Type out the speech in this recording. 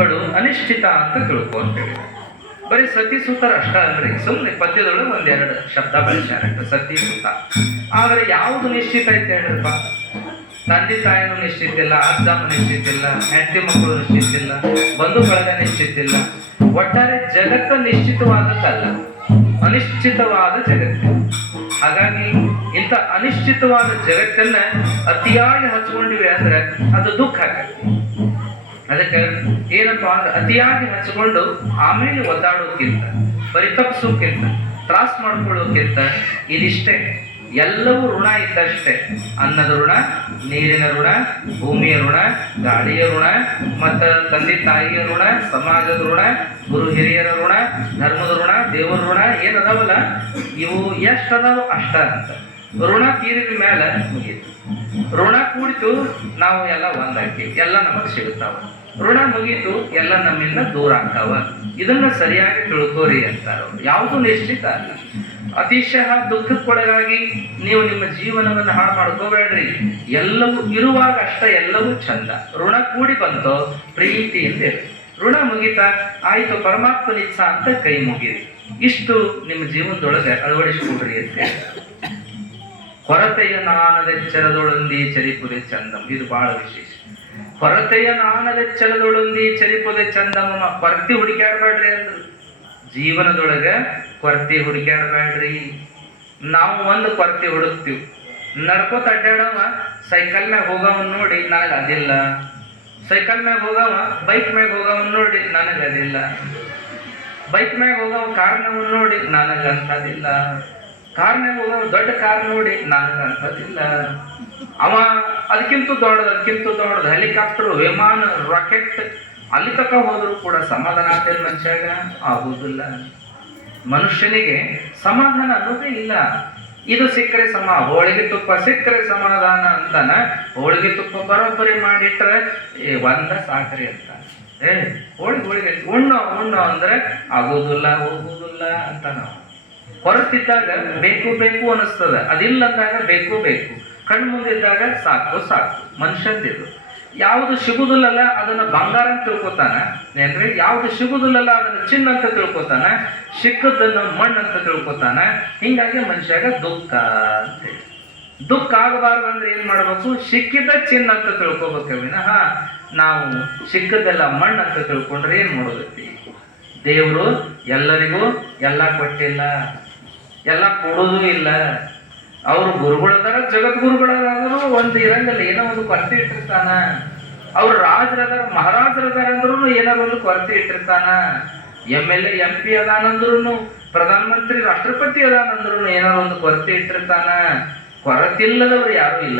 ಗಳು ಅನಿಶ್ಚಿತ ಅಂತ ತಿಳ್ಕೊ ಅಂತ ಹೇಳಿ. ಬರೀ ಸತಿ ಸೂತರ ಅಷ್ಟ ಅಂದ್ರೆ ಸುಮ್ಮನೆ ಪದ್ಯದೊಳಗೆ ಒಂದೆರಡು ಶಬ್ದ ಬಳಸ್ಯಾರ. ಸತಿ ಸೂತ. ಆದ್ರೆ ಯಾವುದು ನಿಶ್ಚಿತ ಐತೆ ಹೇಳ್ರಪ್ಪ? ತಂದೆ ತಾಯಿನೂ ನಿಶ್ಚಿತ ಇಲ್ಲ ಅಜ್ಜಮ್ಮ ನಿಶ್ಚಿತ ಇಲ್ಲ, ಹೆಂಡತಿ ಮಕ್ಕಳು ನಿಶ್ಚಿತ ಇಲ್ಲ ಬಂಧು ಬಳಗ ನಿಶ್ಚಿತ ಇಲ್ಲ. ಒಟ್ಟಾರೆ ಜಗತ್ತ ನಿಶ್ಚಿತವಾದದ್ದಲ್ಲ. ಅನಿಶ್ಚಿತವಾದ ಜಗತ್ತು. ಹಾಗಾಗಿ ಇಂಥ ಅನಿಶ್ಚಿತವಾದ ಜಗತ್ತನ್ನ ಅತಿಯಾಗಿ ಹಚ್ಕೊಂಡಿವೆ ಅಂದ್ರೆ ಅದು ದುಃಖ ಆಗತ್ತೆ. ಅದಕ್ಕೆ ಏನಪ್ಪಾ ಅಂದ್ರೆ ಅತಿಯಾಗಿ ಹಚ್ಕೊಂಡು ಆಮೇಲೆ ಒದ್ದಾಡೋಕ್ಕಿಂತ, ಪರಿತಪ್ಸೋಕ್ಕಿಂತ, ತ್ರಾಸ್ ಮಾಡ್ಕೊಳ್ಳೋಕ್ಕಿಂತ ಇದಿಷ್ಟೇ. ಎಲ್ಲವೂ ಋಣ ಇದ್ದಷ್ಟೇ. ಅನ್ನದ ಋಣ, ನೀರಿನ ಋಣ, ಭೂಮಿಯ ಋಣ, ಗಾಳಿಯ ಋಣ, ಮತ್ತ ತಂದೆ ತಾಯಿಯ ಋಣ, ಸಮಾಜದ ಋಣ, ಗುರು ಹಿರಿಯರ ಋಣ, ಧರ್ಮದ ಋಣ, ದೇವರ ಋಣ ಏನದಾವಲ್ಲ? ಇವು ಎಷ್ಟದಾವ ಅಷ್ಟ ಅಂತ. ಋಣ ತೀರಿದ ಮೇಲೆ ಮುಗೀತು ಋಣ ಕೂಡಿತು, ನಾವು ಎಲ್ಲ ಒಂದಾಕಿ ಎಲ್ಲ ನಮಗೆ ಸಿಗುತ್ತಾವ. ಋಣ ಮುಗೀತು ಎಲ್ಲ ನಮ್ಮಿಂದ ದೂರ ಆಗ್ತಾವ. ಇದನ್ನ ಸರಿಯಾಗಿ ತಿಳ್ಕೋರಿ ಅಂತಾರ ಯಾವುದು ನಿಶ್ಚಿತ ಅಲ್ಲ. ಅತಿಶಯ ದುಃಖಕ್ಕೊಳಗಾಗಿ ನೀವು ನಿಮ್ಮ ಜೀವನವನ್ನು ಹಾಳು ಮಾಡ್ಕೋಬೇಡ್ರಿ. ಎಲ್ಲವೂ ಇರುವಾಗ ಅಷ್ಟ ಎಲ್ಲವೂ ಚಂದ. ಋಣ ಕೂಡಿ ಬಂತೋ, ಪ್ರೀತಿಯಿಂದ ಇರಿ. ಋಣ ಮುಗಿತಾ, ಆಯಿತು ಪರಮಾತ್ಮನಿಚ್ಛ ಅಂತ ಕೈ ಮುಗಿರಿ. ಇಷ್ಟು ನಿಮ್ಮ ಜೀವನದೊಳಗೆ ಅಳವಡಿಸಿಕೊಂಡ್ರಿ ಅಂತ ನಾನದ ನಾನದೆಚ್ಚರದೊಳಂದಿ ಚರಿಪುದೆ ಚಂದಂ. ಇದು ಬಹಳ ವಿಶೇಷ. ಹೊರತೆಯ ನಾನದೆಚ್ಚರದೊಳಂದಿ ಚರಿಪುದೆ ಚಂದಮ ಕೊರತೆ ಹುಡುಕ್ಯಾಡ್ಬೇಡ್ರಿ ಅಂದ್ರು. ಜೀವನದೊಳಗ ಕೊರತೆ ಹುಡುಕ್ಯಾಡ್ಬೇಡ್ರಿ ನಾವು ಒಂದು ಕೊರತೆ ಹುಡುಕ್ತೀವಿ. ನಡ್ಕೋತ ಸೈಕಲ್ ಮ್ಯಾಗ ಹೋಗವನ್ ನೋಡಿ ನನಗೆ ಅದಿಲ್ಲ. ಸೈಕಲ್ ಮ್ಯಾಗ ಹೋಗವ, ಬೈಕ್ ಮ್ಯಾಗ ಹೋಗವನ್ ನೋಡಿ ನನಗೆ ಅದಿಲ್ಲ. ಬೈಕ್ ಮ್ಯಾಗ ಹೋಗವ ಕಾರ್ನವ್ ನೋಡಿ ನನಗೆ ಅಂಥದಿಲ್ಲ ಹೋಗವ ದೊಡ್ಡ ಕಾರ್ ನೋಡಿ ನನಗೆ ಅನ್ಕೋತಿಲ್ಲ. ಅವ ಅದಕ್ಕಿಂತ ದೊಡ್ಡದು ಅದಕ್ಕಿಂತ ದೊಡ್ಡದು. ಹೆಲಿಕಾಪ್ಟರ್, ವಿಮಾನ ರಾಕೆಟ್ ಅಲ್ಲಿ ತಕ ಹೋದರೂ ಕೂಡ ಸಮಾಧಾನ ಆಗ್ತದೆ ಮನುಷ್ಯಾಗ? ಆಗುವುದಿಲ್ಲ ಮನುಷ್ಯನಿಗೆ ಸಮಾಧಾನ ಅನ್ನೋದೇ ಇಲ್ಲ. ಇದು ಸಿಕ್ಕರೆ ಸಮ, ಹೋಳಿಗೆ ತುಪ್ಪ ಸಿಕ್ಕರೆ ಸಮಾಧಾನ ಅಂತಾನ. ಹೋಳಿಗೆ ತುಪ್ಪ ಬರೋಬ್ಬರಿ ಮಾಡಿಟ್ರೆ ಒಂದ ಸಾಕ್ರಿ ಅಂತ. ಏ ಹೋಳಿಗೆ ಹೋಳಿಗೆ ಉಣ್ಣೋ ಉಣ್ಣೋ ಅಂದ್ರೆ ಆಗುವುದಿಲ್ಲ ಹೋಗುವುದಿಲ್ಲ ಅಂತ ನಾವು ಹೊರತಿದ್ದಾಗ ಬೇಕು ಬೇಕು ಅನಿಸ್ತದ ಅದಿಲ್ಲ ಅಂದಾಗ ಬೇಕು ಬೇಕು. ಕಣ್ಣು ಮುಂದಿದ್ದಾಗ ಸಾಕು ಸಾಕು. ಮನುಷ್ಯಂದಿರು. ಯಾವುದು ಸಿಗುದಿಲ್ಲಲ್ಲ ಅದನ್ನು ಬಂಗಾರ ಅಂತ ತಿಳ್ಕೊತಾನ. ಏನ್ರಿ? ಯಾವುದು ಸಿಗುದಿಲ್ಲಲ್ಲ ಅದನ್ನು ಚಿನ್ನ ಅಂತ ತಿಳ್ಕೊತಾನೆ. ಸಿಕ್ಕದನ್ನು ಮಣ್ಣು ಅಂತ ತಿಳ್ಕೊತಾನೆ. ಹಿಂಗಾಗಿ ಮನುಷ್ಯಾಗ ದುಃಖ ಅಂತ ಹೇಳಿ. ದುಃಖ ಆಗಬಾರ್ದು ಅಂದ್ರೆ ಏನ್ ಮಾಡ್ಬೇಕು? ಸಿಕ್ಕಿದ ಚಿನ್ನ ಅಂತ ತಿಳ್ಕೊಬೇಕು ವಿನಃ. ನಾವು ಸಿಕ್ಕದೆಲ್ಲ ಮಣ್ಣು ಅಂತ ತಿಳ್ಕೊಂಡ್ರೆ ಏನ್ ಮಾಡೋದೈತಿ? ದೇವರು ಎಲ್ಲರಿಗೂ ಎಲ್ಲ ಕೊಟ್ಟಿಲ್ಲ. ಎಲ್ಲ ಕೊಡೋದು ಇಲ್ಲ ಅವರು ಗುರುಗಳದಾರ ಜಗದ್ಗುರುಗಳದಾದ್ರು ಒಂದು ಇರಂಗಲ್ಲ ಏನೋ ಒಂದು ಕೊರತೆ ಇಟ್ಟಿರ್ತಾನ ಅವ್ರು ರಾಜರದಾರ ಮಹಾರಾಜರದಾರ ಅಂದ್ರೂ ಏನಾರ ಒಂದು ಕೊರತೆ ಇಟ್ಟಿರ್ತಾನ M L A M P ಅದಾನಂದ್ರು ಪ್ರಧಾನಮಂತ್ರಿ ರಾಷ್ಟ್ರಪತಿ ಅದಾನಂದ್ರು ಏನಾರ ಒಂದು ಕೊರತೆ ಇಟ್ಟಿರ್ತಾನ ಕೊರತಿಲ್ಲದವ್ರು ಯಾರು ಇಲ್ಲ